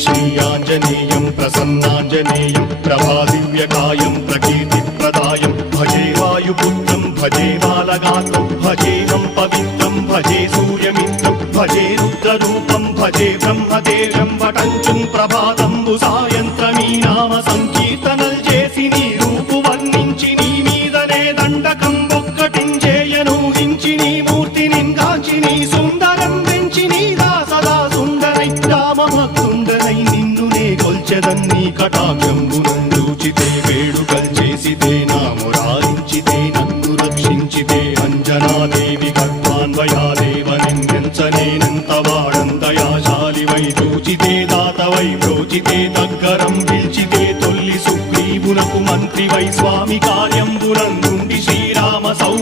श्रीयाञ्जनेयं प्रसन्नाञ्जनेयं प्रभादिव्यकायं प्रकीर्तिप्रदायं भजे वायुपुत्रं भजे बालगात्रं भजेहं पवित्रं भजे सूर्यमित्रं भजे रुद्ररूपं भजे ब्रह्मदेवं वटञ्चुं प्रभाతంబు సాయంత్రమీ నామ సంకీర్తనల్ చేసి నీ రూపు వర్ణించి నీ మీదనే దండకం ఒక్కటించేయను హించి నీ మూర్తిని గాంచి నీ సుందరం పెంచి నీ దాసదా సుందరై రామభక్తుండనై నిన్నునే కొల్చెదన్ని కటాక్షంబునందూచితే వేడుకల్ చేసితే నా మురారించితే నన్ను రక్షించితే అంజనాదేవి గర్భాన్వయాదేవనెంచనేనంత వాడంతయాశాలివై చూచితే దాతవై ప్రోచితే దగ్గరం పిల్చితే తొల్లి సుగ్రీవునకు మంత్రివై స్వామి కార్యంబునందుండి శ్రీరామ సౌ